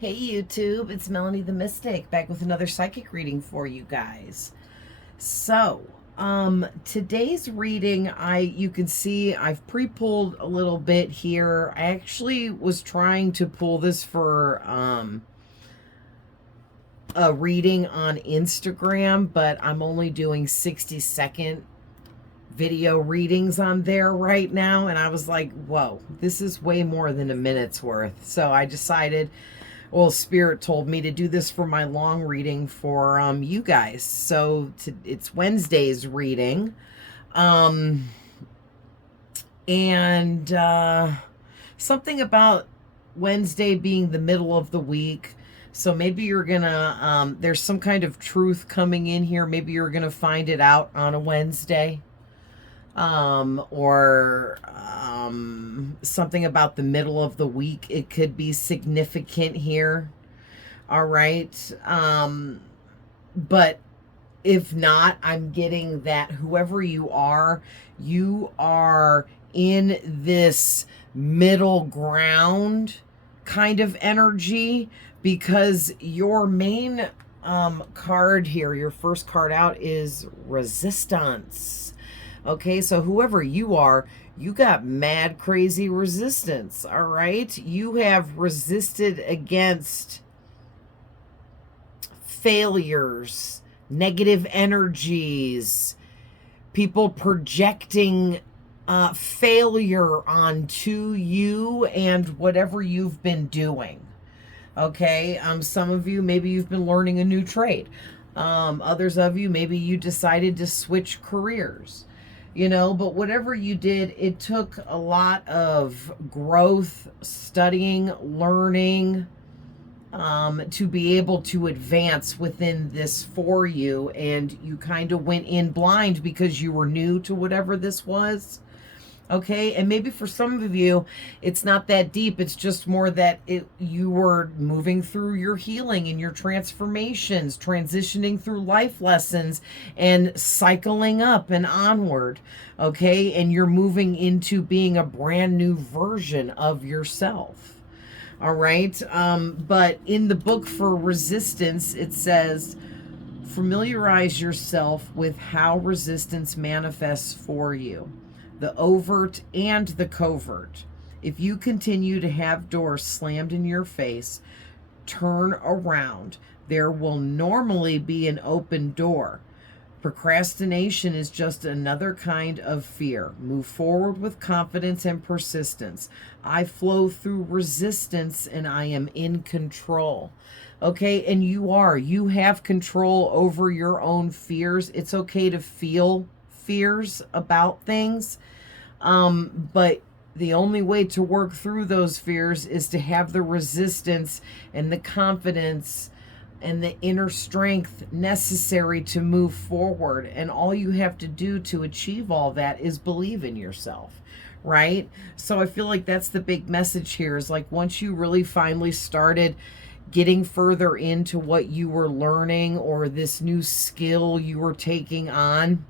Hey YouTube, it's Melanie the Mystic back with another psychic reading for you guys. Today's reading, you can see I've pre-pulled a little bit here. I actually was trying to pull this for a reading on Instagram, but I'm only doing 60-second video readings on there right now, and I was like, whoa, this is way more than a minute's worth. So I decided, well, Spirit told me to do this for my long reading for you guys. So it's Wednesday's reading. Um, and something about Wednesday being the middle of the week. So maybe you're gonna, there's some kind of truth coming in here. Maybe you're gonna find it out on a Wednesday. Or something about the middle of the week. It could be significant here. All right. But if not, I'm getting that whoever you are in this middle ground kind of energy, because your main card here, your first card out, is resistance. Okay, so whoever you are, you got mad crazy resistance. All right, you have resisted against failures, negative energies, people projecting failure onto you and whatever you've been doing. Okay, some of you, maybe you've been learning a new trade. Others of you, maybe you decided to switch careers. But whatever you did, it took a lot of growth, studying, learning, to be able to advance within this for you. And you kind of went in blind because you were new to whatever this was. Okay, and maybe for some of you, it's not that deep. It's just more that you were moving through your healing and your transformations, transitioning through life lessons and cycling up and onward. Okay, and you're moving into being a brand new version of yourself. All right, but in the book for resistance, it says, familiarize yourself with how resistance manifests for you, the overt and the covert. If you continue to have doors slammed in your face, turn around. There will normally be an open door. Procrastination is just another kind of fear. Move forward with confidence and persistence. I flow through resistance and I am in control. Okay, and you have control over your own fears. It's okay to feel fears about things. But the only way to work through those fears is to have the resistance and the confidence and the inner strength necessary to move forward. And all you have to do to achieve all that is believe in yourself, right? So I feel like that's the big message here, is like, once you really finally started getting further into what you were learning or this new skill you were taking on,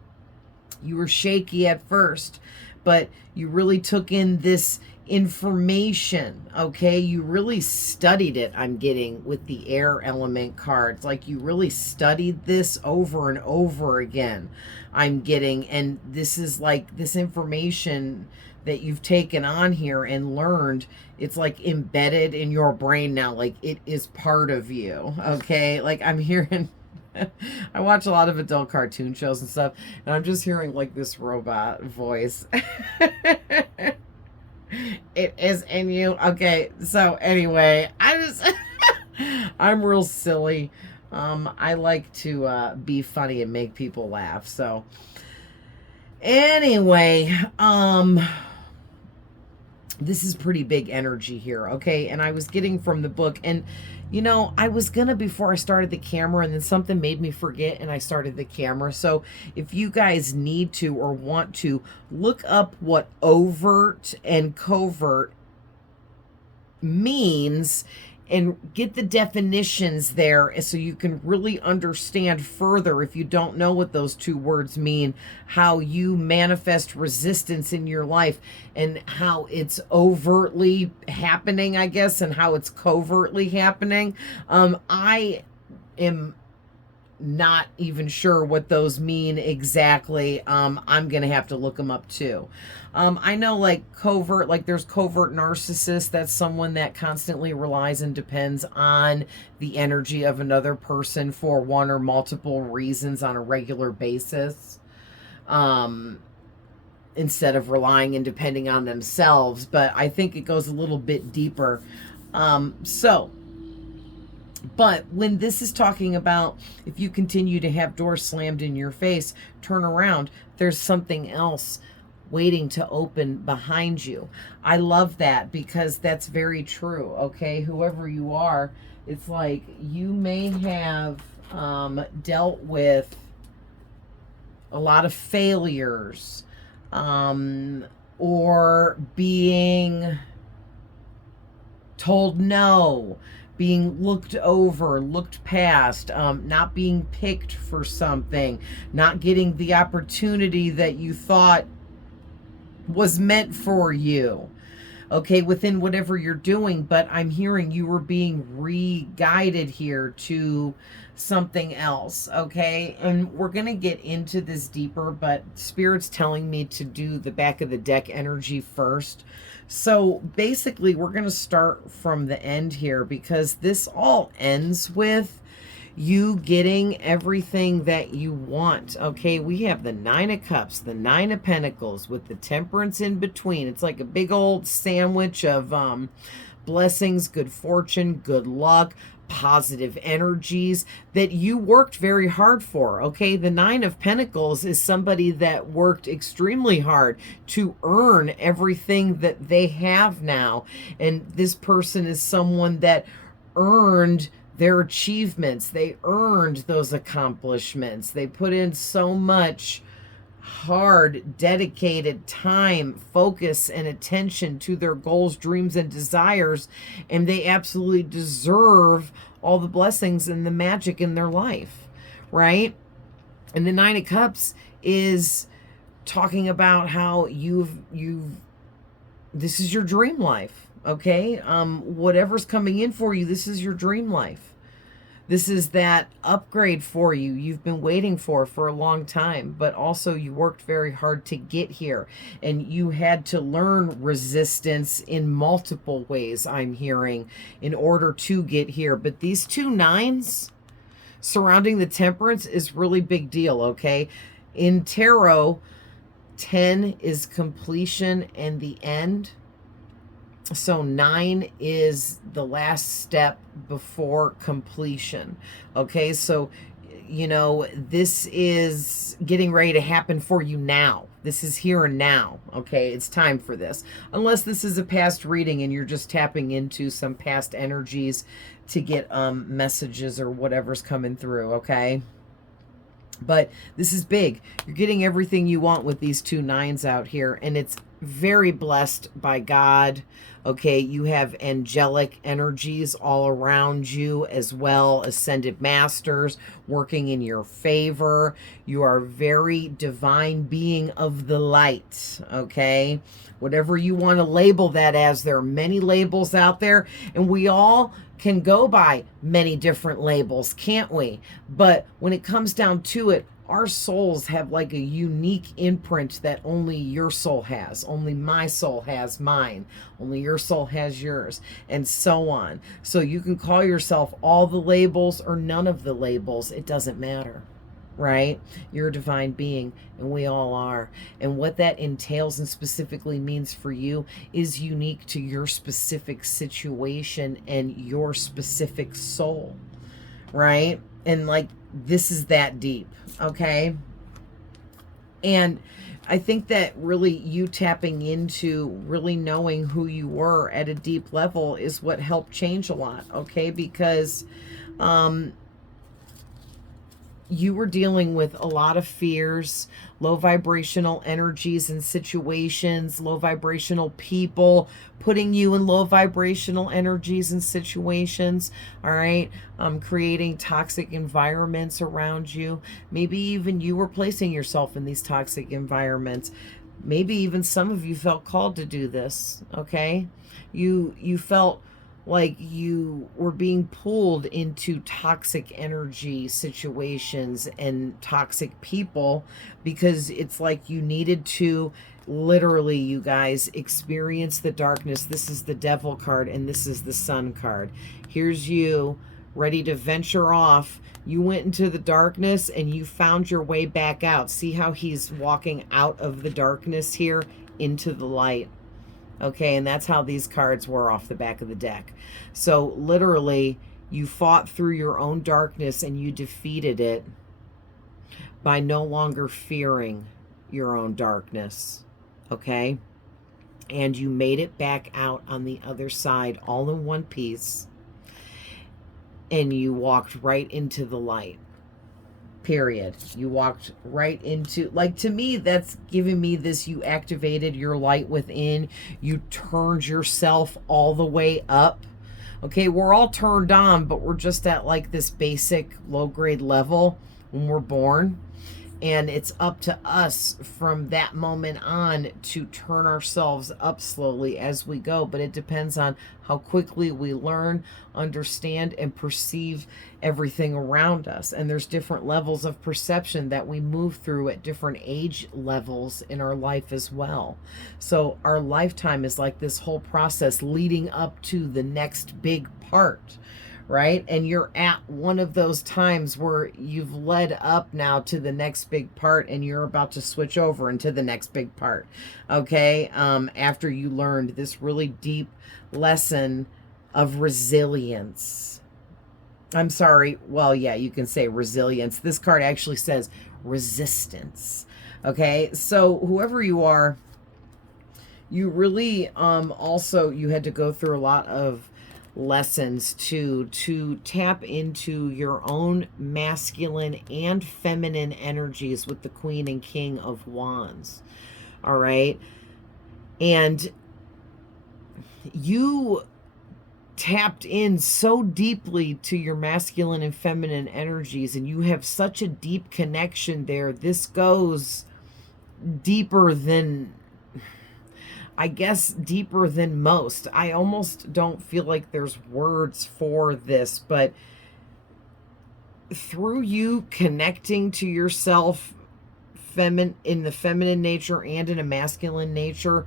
you were shaky at first, but you really took in this information. Okay, you really studied it. I'm getting with the air element cards, like you really studied this over and over again. I'm getting, and this is like this information that you've taken on here and learned, it's like embedded in your brain now, like it is part of you. Okay, like I'm hearing I watch a lot of adult cartoon shows and stuff, and I'm just hearing like this robot voice. It is in you. Okay, so anyway, I'm real silly. I like to be funny and make people laugh. So anyway, this is pretty big energy here, okay? And I was getting from the book, and I was gonna, before I started the camera, and then something made me forget and I started the camera. So if you guys need to or want to, look up what overt and covert means and get the definitions there so you can really understand further, if you don't know what those two words mean, how you manifest resistance in your life and how it's overtly happening, I guess, and how it's covertly happening. I am not even sure what those mean exactly. I'm gonna have to look them up too. I know, like, covert, like there's covert narcissist. That's someone that constantly relies and depends on the energy of another person for one or multiple reasons on a regular basis, instead of relying and depending on themselves. But I think it goes a little bit deeper. But when this is talking about, if you continue to have doors slammed in your face, turn around, there's something else waiting to open behind you. I love that, because that's very true, okay? Whoever you are, it's like you may have dealt with a lot of failures, or being told no, being looked over, looked past, not being picked for something, not getting the opportunity that you thought was meant for you, okay, within whatever you're doing. But I'm hearing you were being re-guided here to something else, okay? And we're going to get into this deeper, but Spirit's telling me to do the back of the deck energy first. So basically, we're going to start from the end here, because this all ends with you getting everything that you want, okay? We have the Nine of Cups, the Nine of Pentacles with the Temperance in between. It's like a big old sandwich of blessings, good fortune, good luck, positive energies that you worked very hard for, okay? The Nine of Pentacles is somebody that worked extremely hard to earn everything that they have now. And this person is someone that earned their achievements. They earned those accomplishments. They put in so much hard, dedicated time, focus, and attention to their goals, dreams, and desires, and they absolutely deserve all the blessings and the magic in their life, right? And the Nine of Cups is talking about how this is your dream life, okay? Whatever's coming in for you, this is your dream life. This is that upgrade for you you've been waiting for a long time, but also you worked very hard to get here, and you had to learn resistance in multiple ways, I'm hearing, in order to get here. But these two nines surrounding the Temperance is really big deal, okay? In tarot, 10 is completion and the end. So 9 is the last step before completion. Okay, so, you know, this is getting ready to happen for you now. This is here and now. Okay, it's time for this. Unless this is a past reading and you're just tapping into some past energies to get messages or whatever's coming through, okay? But this is big. You're getting everything you want with these two nines out here, and it's very blessed by God. Okay, you have angelic energies all around you as well, ascended masters working in your favor. You are a very divine being of the light, okay? Whatever you want to label that as, there are many labels out there, and we all can go by many different labels, can't we? But when it comes down to it, our souls have like a unique imprint that only your soul has. Only my soul has mine. Only your soul has yours, and so on. So you can call yourself all the labels or none of the labels. It doesn't matter, right? You're a divine being, and we all are. And what that entails and specifically means for you is unique to your specific situation and your specific soul, right? And like, this is that deep, okay? And I think that really you tapping into really knowing who you were at a deep level is what helped change a lot, okay? Because you were dealing with a lot of fears, low vibrational energies and situations, low vibrational people putting you in low vibrational energies and situations, all right? Creating toxic environments around you. Maybe even you were placing yourself in these toxic environments. Maybe even some of you felt called to do this, okay? You felt like you were being pulled into toxic energy situations and toxic people because it's like you needed to literally, you guys, experience the darkness. This is the Devil card and this is the Sun card. Here's you ready to venture off. You went into the darkness and you found your way back out. See how he's walking out of the darkness here into the light. Okay, and that's how these cards were off the back of the deck. So literally, you fought through your own darkness and you defeated it by no longer fearing your own darkness. Okay? And you made it back out on the other side all in one piece. And you walked right into the light. Period. You walked right into, like, to me, that's giving me this, you activated your light within, you turned yourself all the way up. Okay, we're all turned on, but we're just at like this basic low grade level when we're born. And it's up to us from that moment on to turn ourselves up slowly as we go. But it depends on how quickly we learn, understand, and perceive everything around us. And there's different levels of perception that we move through at different age levels in our life as well. So our lifetime is like this whole process leading up to the next big part. Right? And you're at one of those times where you've led up now to the next big part and you're about to switch over into the next big part. Okay? After you learned this really deep lesson of resilience. I'm sorry. Well, yeah, you can say resilience. This card actually says resistance. Okay? So whoever you are, you really also, you had to go through a lot of lessons to tap into your own masculine and feminine energies with the Queen and King of Wands. All right. And you tapped in so deeply to your masculine and feminine energies, and you have such a deep connection there. This goes deeper than, I guess, deeper than most. I almost don't feel like there's words for this, but through you connecting to yourself in the feminine nature and in a masculine nature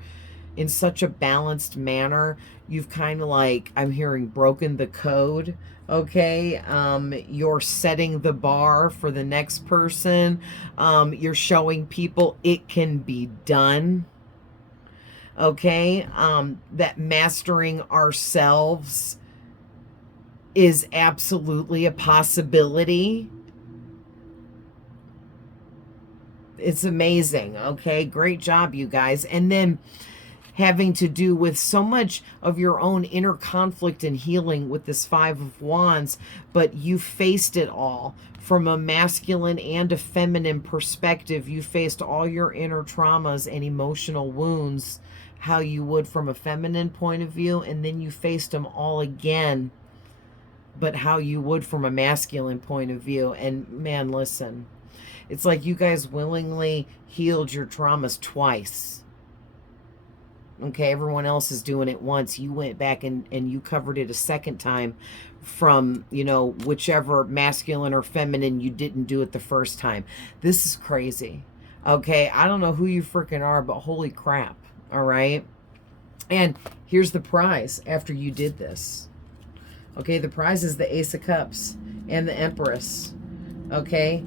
in such a balanced manner, you've kind of like, I'm hearing, broken the code. Okay, you're setting the bar for the next person. You're showing people it can be done. Okay, that mastering ourselves is absolutely a possibility. It's amazing. Okay, great job, you guys. And then having to do with so much of your own inner conflict and healing with this Five of Wands, but you faced it all from a masculine and a feminine perspective. You faced all your inner traumas and emotional wounds how you would from a feminine point of view, and then you faced them all again, but how you would from a masculine point of view. And man, listen, it's like you guys willingly healed your traumas twice. Okay, everyone else is doing it once. You went back and you covered it a second time from, you know, whichever masculine or feminine you didn't do it the first time. This is crazy. Okay, I don't know who you freaking are, but holy crap. All right. And here's the prize after you did this. Okay, the prize is the Ace of Cups and the Empress. Okay,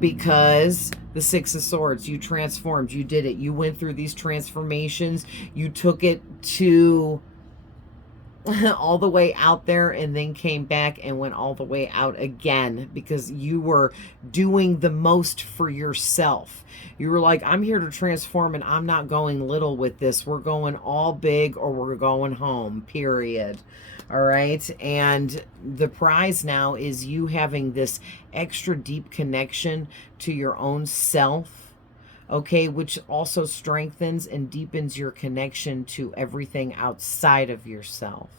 because the Six of Swords, you transformed, you did it. You went through these transformations. You took it to all the way out there and then came back and went all the way out again because you were doing the most for yourself. You were like, I'm here to transform and I'm not going little with this. We're going all big or we're going home, period. All right. And the prize now is you having this extra deep connection to your own self. Okay, which also strengthens and deepens your connection to everything outside of yourself.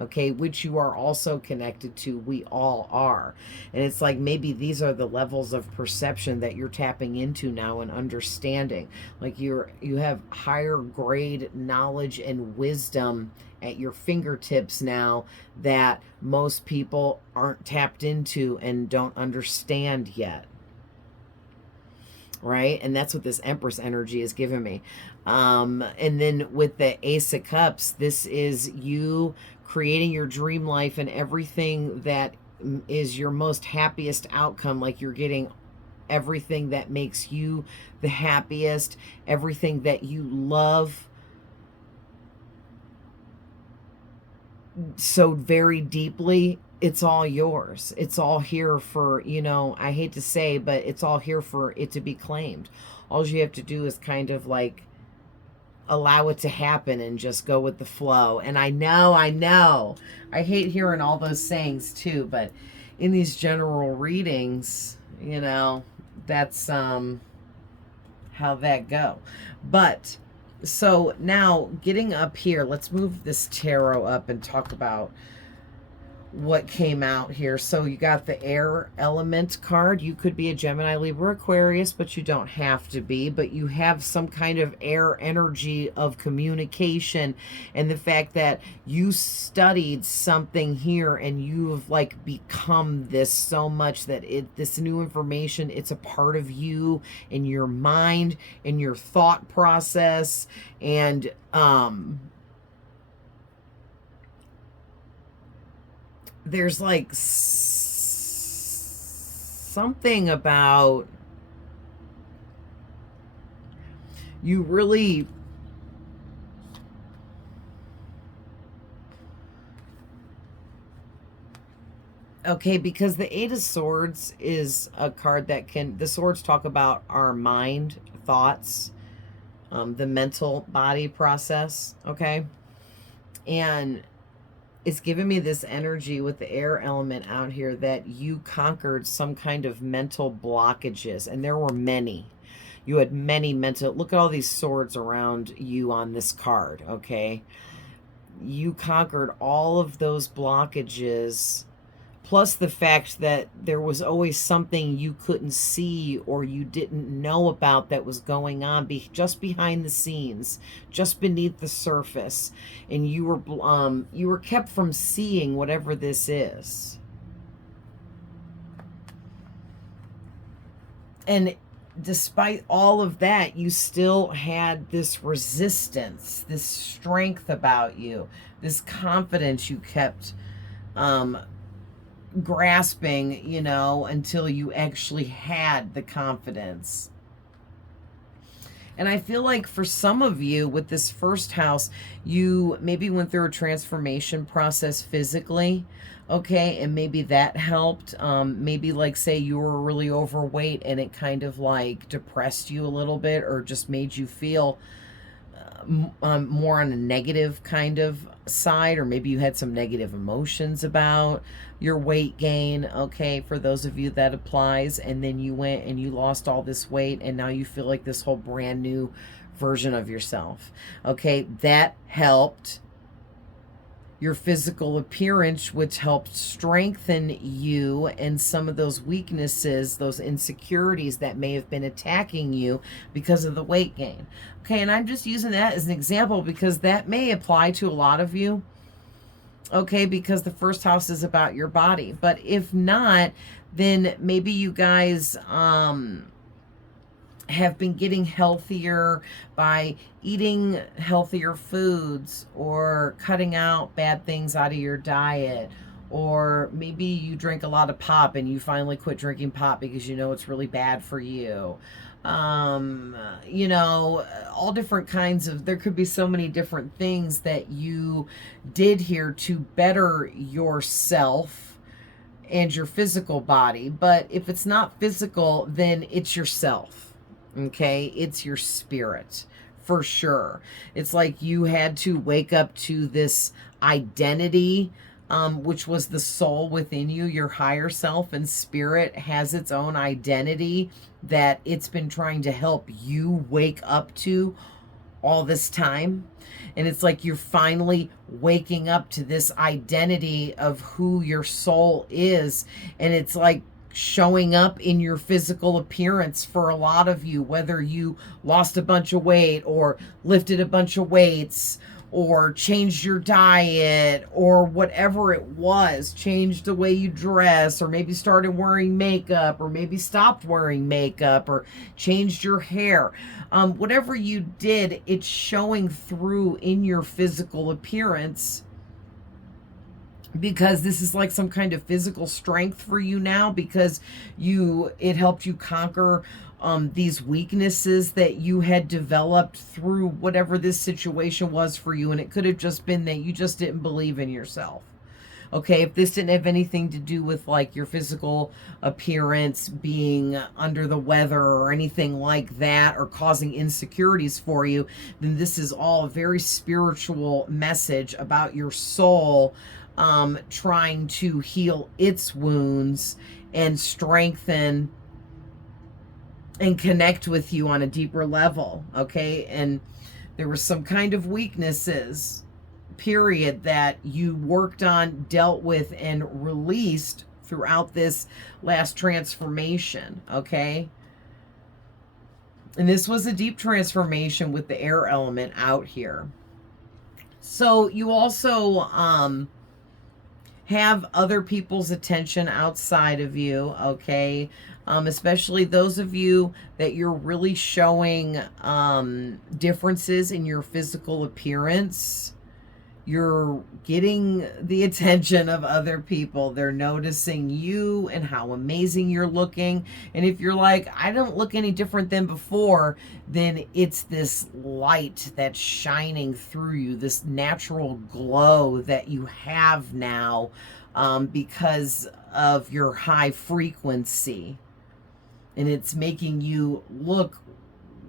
Okay, which you are also connected to. We all are. And it's like maybe these are the levels of perception that you're tapping into now and understanding. Like you have higher grade knowledge and wisdom at your fingertips now that most people aren't tapped into and don't understand yet. Right? And that's what this Empress energy is giving me. And then with the Ace of Cups, this is you creating your dream life and everything that is your most happiest outcome. Like you're getting everything that makes you the happiest, everything that you love so very deeply. It's all yours. It's all here for, you know, I hate to say, but it's all here for it to be claimed. All you have to do is kind of like allow it to happen and just go with the flow. And I know, I hate hearing all those sayings too, but in these general readings, you know, that's how that go. But so now getting up here, let's move this tarot up and talk about what came out here. So you got the air element card. You could be a Gemini, Libra, Aquarius, but you don't have to be. But you have some kind of air energy of communication, and the fact that you studied something here and you've like become this so much that this new information, it's a part of you in your mind, in your thought process, and there's like something about you really okay, because the Eight of Swords is a card that can, the swords talk about our mind, thoughts, the mental body process, okay? And it's giving me this energy with the air element out here that you conquered some kind of mental blockages, and there were many. You had many mental, look at all these swords around you on this card, okay? You conquered all of those blockages, plus the fact that there was always something you couldn't see or you didn't know about that was going on just behind the scenes, just beneath the surface, and you were kept from seeing whatever this is. And despite all of that, you still had this resistance, this strength about you, this confidence you kept grasping, you know, until you actually had the confidence. And I feel like for some of you with this first house, you maybe went through a transformation process physically, okay, and maybe that helped. Maybe like say you were really overweight and it kind of like depressed you a little bit or just made you feel more on a negative kind of side, or maybe you had some negative emotions about your weight gain, okay, for those of you that applies, and then you went and you lost all this weight and now you feel like this whole brand new version of yourself, okay, that helped your physical appearance, which helped strengthen you and some of those weaknesses, those insecurities that may have been attacking you because of the weight gain. Okay, and I'm just using that as an example because that may apply to a lot of you. Okay, because the first house is about your body. But if not, then maybe you guys have been getting healthier by eating healthier foods or cutting out bad things out of your diet, or maybe you drink a lot of pop and you finally quit drinking pop because you know it's really bad for you. You know, all different kinds of, there could be so many different things that you did here to better yourself and your physical body. But if it's not physical, then it's yourself. Okay, it's your spirit for sure. It's like you had to wake up to this identity, which was the soul within you. Your higher self and spirit has its own identity that it's been trying to help you wake up to all this time. And it's like you're finally waking up to this identity of who your soul is. And it's like showing up in your physical appearance for a lot of you, whether you lost a bunch of weight or lifted a bunch of weights or changed your diet or whatever it was, changed the way you dress, or maybe started wearing makeup, or maybe stopped wearing makeup, or changed your hair. Whatever you did, it's showing through in your physical appearance, because this is like some kind of physical strength for you now, because it helped you conquer these weaknesses that you had developed through whatever this situation was for you. And it could have just been that you just didn't believe in yourself. Okay, if this didn't have anything to do with like your physical appearance being under the weather or anything like that, or causing insecurities for you, then this is all a very spiritual message about your soul trying to heal its wounds and strengthen and connect with you on a deeper level. Okay, and there were some kind of weaknesses, period, that you worked on, dealt with, and released throughout this last transformation. Okay, and this was a deep transformation with the air element out here. So you also have other people's attention outside of you. Okay, especially those of you that you're really showing differences in your physical appearance. You're getting the attention of other people. They're noticing you and how amazing you're looking. And if you're like, I don't look any different than before, then it's this light that's shining through you, this natural glow that you have now because of your high frequency. And it's making you look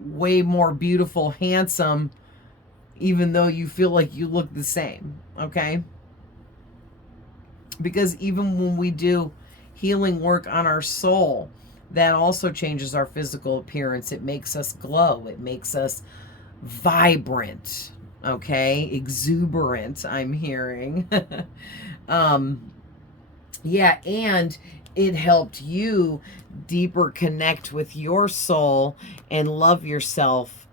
way more beautiful, handsome, even though you feel like you look the same. Okay, because even when we do healing work on our soul, that also changes our physical appearance. It makes us glow. It makes us vibrant. Okay, exuberant, I'm hearing. Yeah, and it helped you deeper connect with your soul and love yourself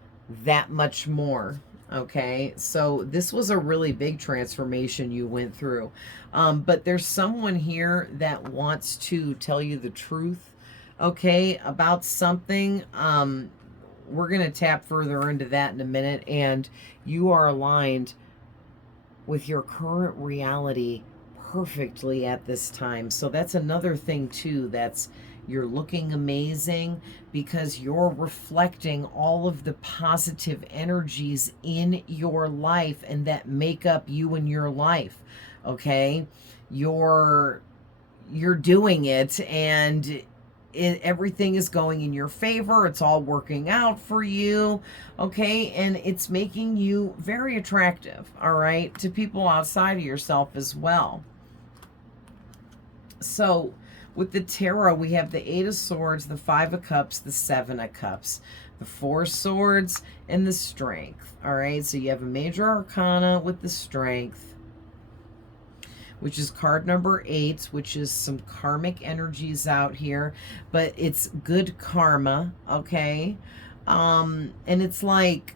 that much more. Okay, so this was a really big transformation you went through. But there's someone here that wants to tell you the truth, okay, about something. We're going to tap further into that in a minute. And you are aligned with your current reality perfectly at this time. So that's another thing too, you're looking amazing because you're reflecting all of the positive energies in your life and that make up you and your life. Okay, you're doing it, and everything is going in your favor. It's all working out for you. Okay, and it's making you very attractive, all right, to people outside of yourself as well. So with the tarot, we have the 8 of Swords, the 5 of Cups, the 7 of Cups, the 4 of Swords, and the Strength. All right, so you have a major arcana with the Strength, which is card number 8, which is some karmic energies out here, but it's good karma, okay? And it's like,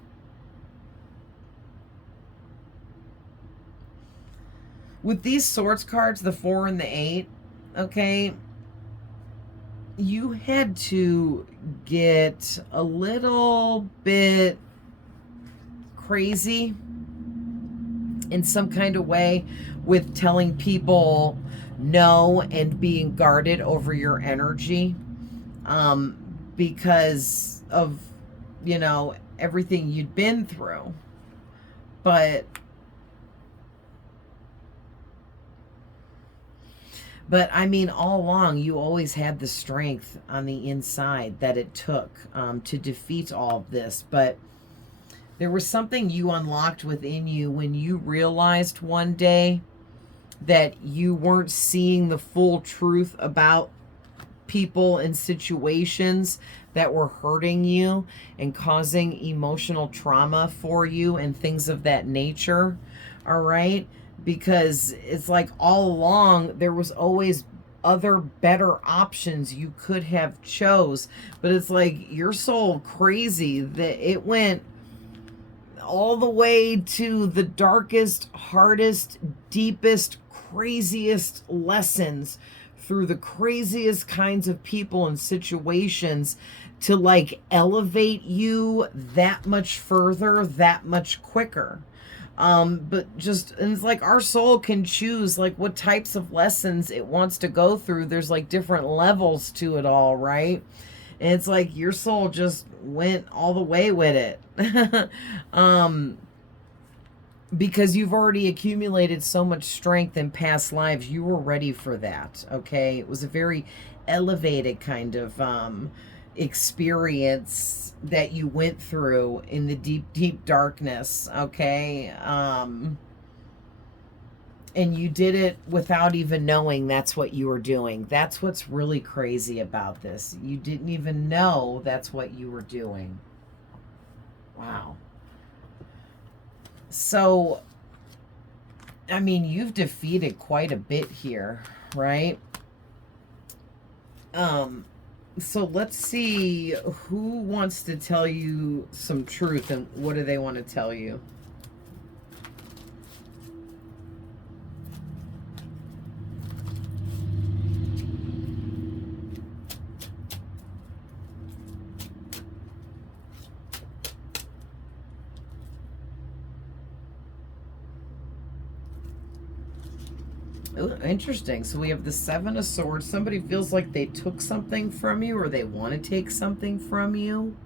with these Swords cards, the 4 and the 8, okay, you had to get a little bit crazy in some kind of way with telling people no and being guarded over your energy, because of, you know, everything you'd been through. But I mean, all along, you always had the strength on the inside that it took to defeat all of this. But There was something you unlocked within you when you realized one day that you weren't seeing the full truth about people and situations that were hurting you and causing emotional trauma for you and things of that nature. All right? Because it's like all along there was always other better options you could have chose, but it's like your soul crazy that it went all the way to the darkest, hardest, deepest, craziest lessons through the craziest kinds of people and situations to like elevate you that much further, that much quicker. But just, and it's like our soul can choose like what types of lessons it wants to go through. There's like different levels to it all, right? And it's like your soul just went all the way with it. Because you've already accumulated so much strength in past lives, you were ready for that. Okay, it was a very elevated kind of experience that you went through in the deep darkness. Okay, and you did it without even knowing that's what you were doing. That's what's really crazy about this. You didn't even know that's what you were doing. Wow. So, I mean, you've defeated quite a bit here, right? So let's see who wants to tell you some truth and what do they want to tell you? Ooh, interesting. So we have the Seven of Swords. Somebody feels like they took something from you or they want to take something from you,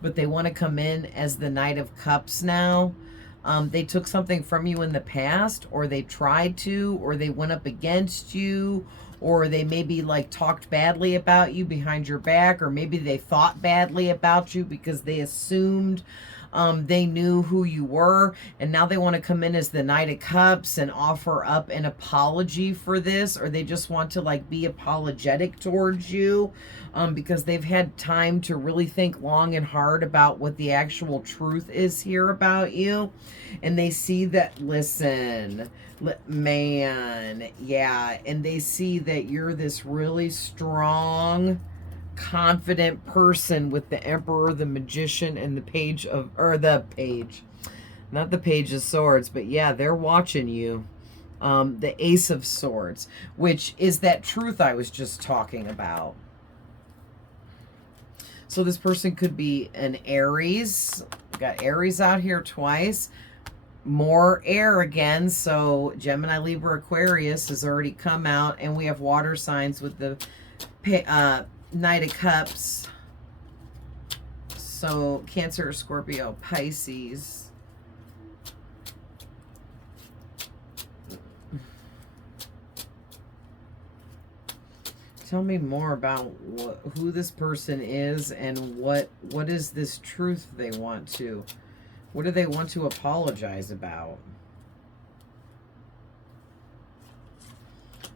but they want to come in as the Knight of Cups now. They took something from you in the past, or they tried to, or they went up against you, or they maybe like talked badly about you behind your back, or maybe they thought badly about you because they assumed they knew who you were, and now they want to come in as the Knight of Cups and offer up an apology for this, or they just want to like be apologetic towards you because they've had time to really think long and hard about what the actual truth is here about you. And they see that, listen, man, yeah, and they see that you're this really strong, confident person with the Emperor, the Magician, and the Page of, or the Page, not the Page of Swords, but yeah, they're watching you. The Ace of Swords, which is that truth I was just talking about. So this person could be an Aries. Got Aries out here twice. More air again. So Gemini, Libra, Aquarius has already come out. And we have water signs with the Knight of Cups. So Cancer, Scorpio, Pisces. Tell me more about who this person is and what is this truth they want to, what do they want to apologize about?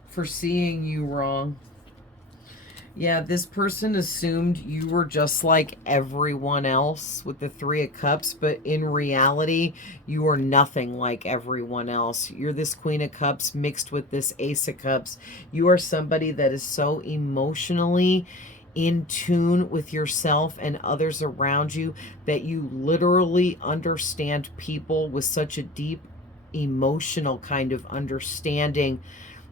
For seeing you wrong. Yeah, this person assumed you were just like everyone else with the Three of Cups, but in reality, you are nothing like everyone else. You're this Queen of Cups mixed with this Ace of Cups. You are somebody that is so emotionally in tune with yourself and others around you that you literally understand people with such a deep emotional kind of understanding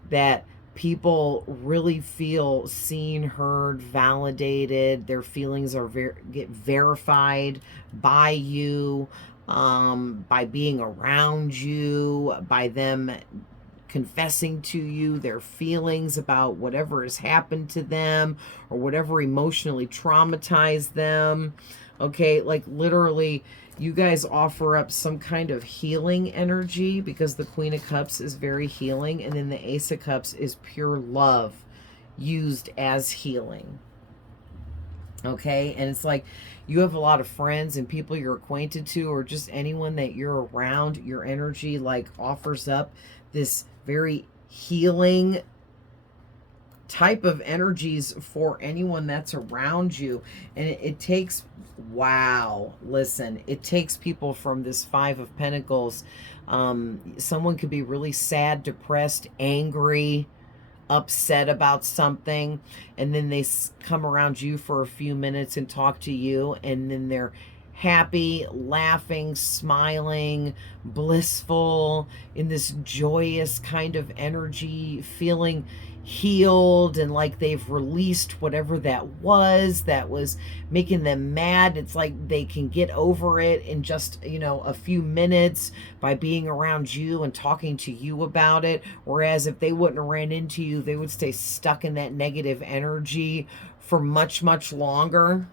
that people really feel seen, heard, validated. Their feelings are get verified by you, by being around you, by them confessing to you their feelings about whatever has happened to them or whatever emotionally traumatized them. Okay, like literally, you guys offer up some kind of healing energy because the Queen of Cups is very healing, and then the Ace of Cups is pure love used as healing. Okay, and it's like you have a lot of friends and people you're acquainted to, or just anyone that you're around. Your energy like offers up this very healing type of energies for anyone that's around you. And it takes, wow, listen, it takes people from this Five of Pentacles. Someone could be really sad, depressed, angry, upset about something, and then they come around you for a few minutes and talk to you, and then they're happy, laughing, smiling, blissful, in this joyous kind of energy, feeling healed and like they've released whatever that was making them mad. It's like they can get over it in just, a few minutes by being around you and talking to you about it. Whereas if they wouldn't have ran into you, they would stay stuck in that negative energy for much, much longer.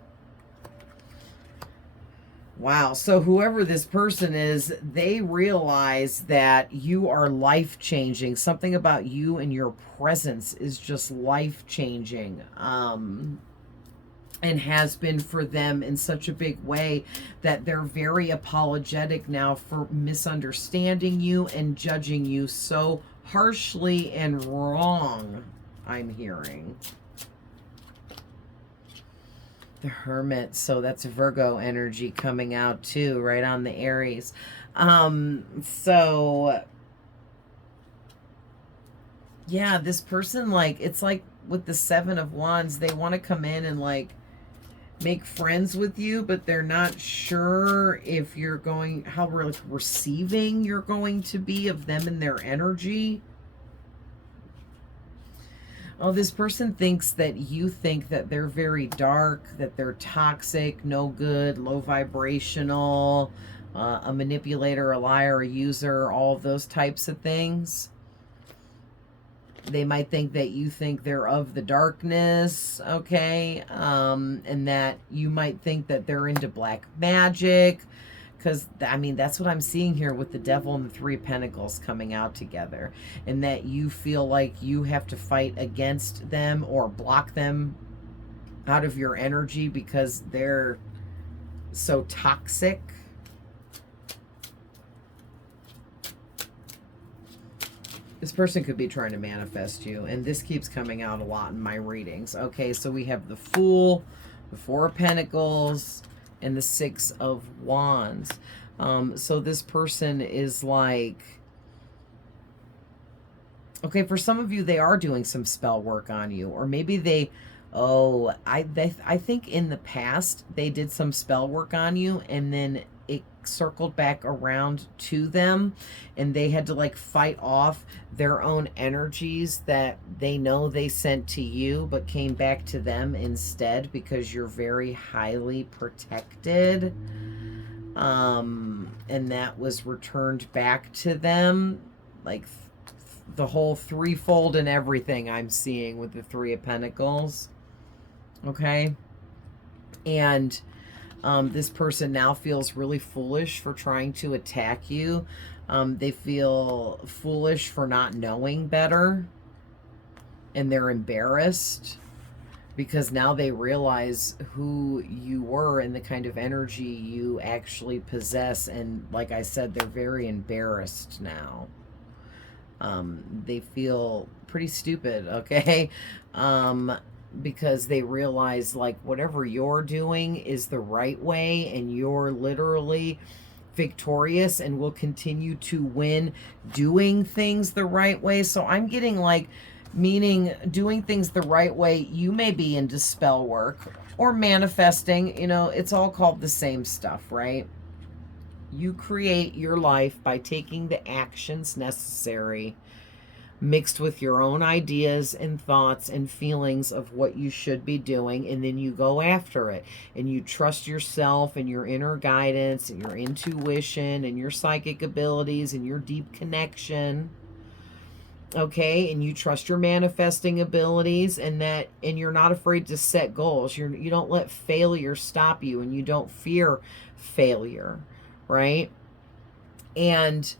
Wow. So whoever this person is, they realize that you are life-changing. Something about you and your presence is just life-changing. And has been for them in such a big way that they're very apologetic now for misunderstanding you and judging you so harshly and wrong, I'm hearing. The Hermit, so that's Virgo energy coming out too, right on the Aries. So yeah, this person, like, it's like with the Seven of Wands, they want to come in and like make friends with you, but they're not sure if you're going, how receiving you're going to be of them and their energy. Oh, this person thinks that you think that they're very dark, that they're toxic, no good, low vibrational, a manipulator, a liar, a user, all of those types of things. They might think that you think they're of the darkness, okay? And that you might think that they're into black magic. Because, I mean, that's what I'm seeing here with the Devil and the Three of Pentacles coming out together. And that you feel like you have to fight against them or block them out of your energy because they're so toxic. This person could be trying to manifest you. And this keeps coming out a lot in my readings. Okay, so we have the Fool, the Four of Pentacles, and the Six of Wands. So this person is like, okay, for some of you, they are doing some spell work on you. Or maybe they, I think in the past, they did some spell work on you, and then it circled back around to them, and they had to like fight off their own energies that they know they sent to you but came back to them instead because you're very highly protected, and that was returned back to them, like the whole threefold and everything I'm seeing with the Three of Pentacles. Okay, and this person now feels really foolish for trying to attack you. They feel foolish for not knowing better. And they're embarrassed because now they realize who you were and the kind of energy you actually possess. And like I said, they're very embarrassed now. They feel pretty stupid, okay? Because they realize like whatever you're doing is the right way and you're literally victorious and will continue to win doing things the right way. So I'm getting like, meaning doing things the right way, you may be into spell work or manifesting, it's all called the same stuff, right? You create your life by taking the actions necessary mixed with your own ideas and thoughts and feelings of what you should be doing, and then you go after it, and you trust yourself and your inner guidance and your intuition and your psychic abilities and your deep connection, okay? And you trust your manifesting abilities, and you're not afraid to set goals. You don't let failure stop you, and you don't fear failure, right? And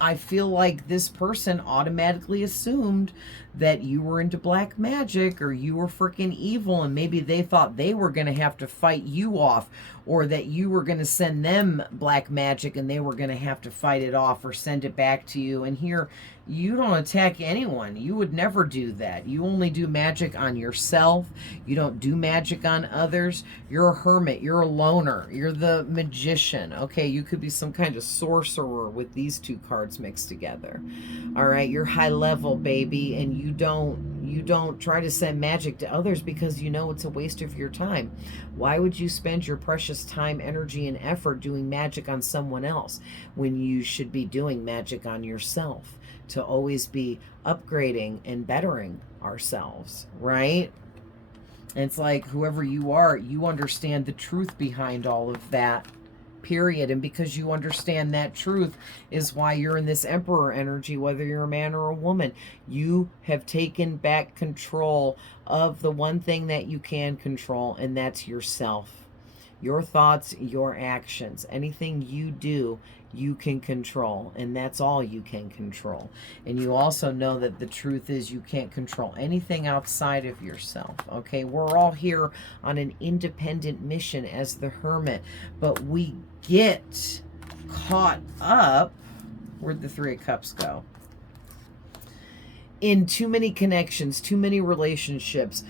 I feel like this person automatically assumed that you were into black magic or you were freaking evil, and maybe they thought they were going to have to fight you off, or that you were going to send them black magic and they were going to have to fight it off or send it back to you. And here, you don't attack anyone. You would never do that. You only do magic on yourself. You don't do magic on others. You're a hermit. You're a loner. You're the magician. Okay, you could be some kind of sorcerer with these two cards mixed together. All right, you're high level, baby, and you don't try to send magic to others because you know it's a waste of your time. Why would you spend your precious time, energy, and effort doing magic on someone else when you should be doing magic on yourself to always be upgrading and bettering ourselves, right? And it's like, whoever you are, you understand the truth behind all of that, period. And because you understand that truth is why you're in this emperor energy, whether you're a man or a woman. You have taken back control of the one thing that you can control, and that's yourself. Your thoughts, your actions, anything you do, you can control, and that's all you can control. And you also know that the truth is you can't control anything outside of yourself, okay? We're all here on an independent mission as the hermit, but we get caught up. Where'd the Three of Cups go? In too many connections, too many relationships,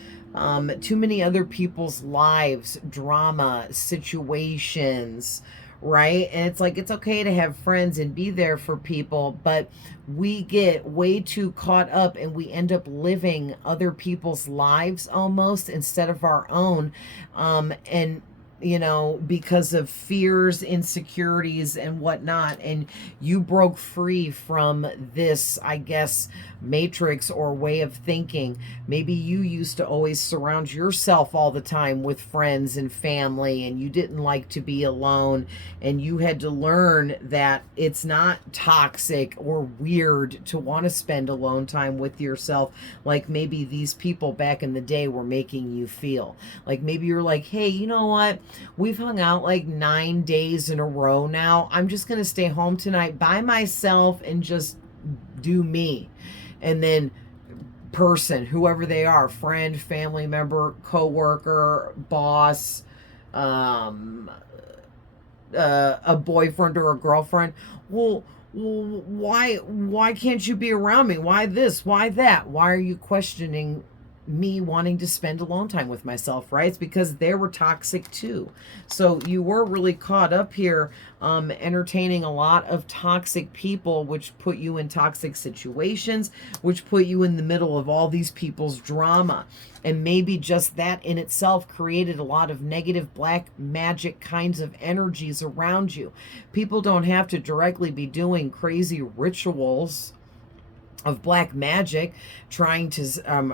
too many other people's lives, drama, situations, right? And it's like, it's okay to have friends and be there for people, but we get way too caught up and we end up living other people's lives almost instead of our own. And you know, because of fears, insecurities, and whatnot. And you broke free from this, I guess, matrix or way of thinking. Maybe you used to always surround yourself all the time with friends and family, and you didn't like to be alone. And you had to learn that it's not toxic or weird to want to spend alone time with yourself, like maybe these people back in the day were making you feel. Like maybe you're like, hey, you know what? We've hung out like 9 days in a row now. I'm just going to stay home tonight by myself and just do me. And then person, whoever they are, friend, family member, coworker, boss, a boyfriend or a girlfriend. Well, why can't you be around me? Why this? Why that? Why are you questioning me wanting to spend alone time with myself, right? It's because they were toxic too. So you were really caught up here entertaining a lot of toxic people, which put you in toxic situations, which put you in the middle of all these people's drama. And maybe just that in itself created a lot of negative black magic kinds of energies around you. People don't have to directly be doing crazy rituals of black magic trying to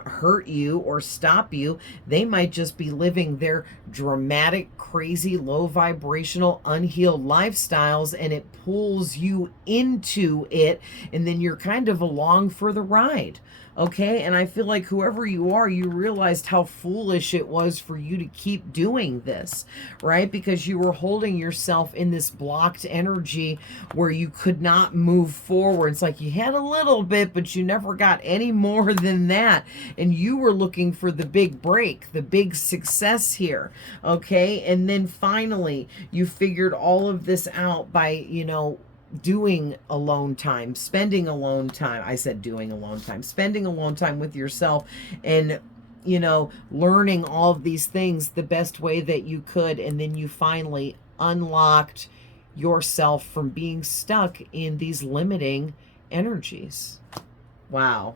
hurt you or stop you. They might just be living their dramatic, crazy, low vibrational, unhealed lifestyles, and it pulls you into it, and then you're kind of along for the ride. Okay, and I feel like whoever you are, you realized how foolish it was for you to keep doing this, right? Because you were holding yourself in this blocked energy where you could not move forward. It's like you had a little bit, but you never got any more than that. And you were looking for the big break, the big success here, okay? And then finally, you figured all of this out by, you know, doing alone time, spending alone time. I said doing alone time, spending alone time with yourself, and you know, learning all of these things the best way that you could. And then you finally unlocked yourself from being stuck in these limiting energies. Wow.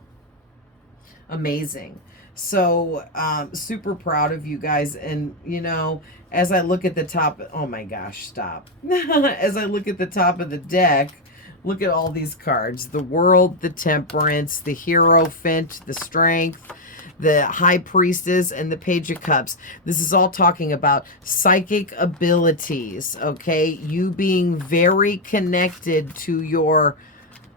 Amazing. So super proud of you guys. And you know, as I look at the top, oh my gosh, stop. As I look at the top of the deck, look at all these cards: the World, the Temperance, the Hierophant, the Strength, the High Priestess, and the Page of Cups. This is all talking about psychic abilities, okay? You being very connected to your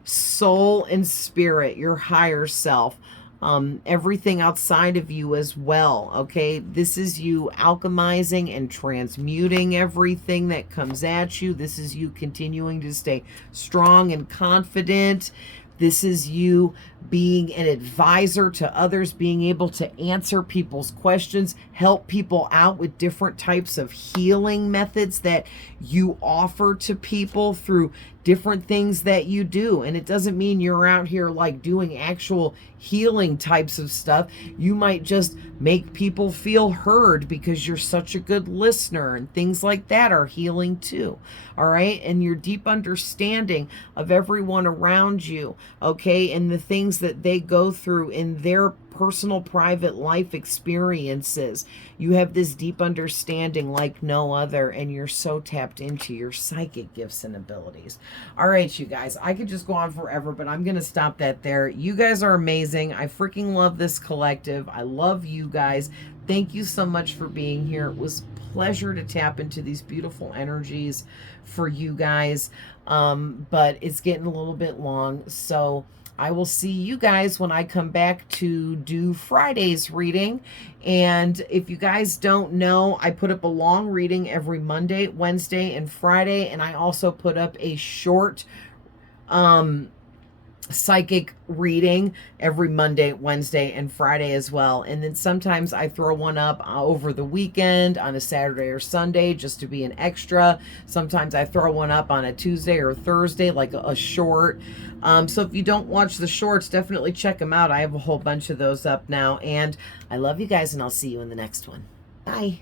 soul and spirit, your higher self. everything outside of you as well, okay? This is you alchemizing and transmuting everything that comes at you. This is you continuing to stay strong and confident. This is you being an advisor to others, being able to answer people's questions, help people out with different types of healing methods that you offer to people through different things that you do. And it doesn't mean you're out here like doing actual healing types of stuff. You might just make people feel heard because you're such a good listener, and things like that are healing too. All right. And your deep understanding of everyone around you, okay, and the things that they go through in their personal private life experiences. You have this deep understanding like no other, and you're so tapped into your psychic gifts and abilities. All right, you guys, I could just go on forever, but I'm going to stop that there. You guys are amazing. I freaking love this collective. I love you guys. Thank you so much for being here. It was a pleasure to tap into these beautiful energies for you guys. But it's getting a little bit long, so I will see you guys when I come back to do Friday's reading. And if you guys don't know, I put up a long reading every Monday, Wednesday, and Friday. And I also put up a short psychic reading every Monday, Wednesday, and Friday as well. And then sometimes I throw one up over the weekend on a Saturday or Sunday just to be an extra. Sometimes I throw one up on a Tuesday or Thursday, like a short. So if you don't watch the shorts, definitely check them out. I have a whole bunch of those up now. And I love you guys, and I'll see you in the next one. Bye.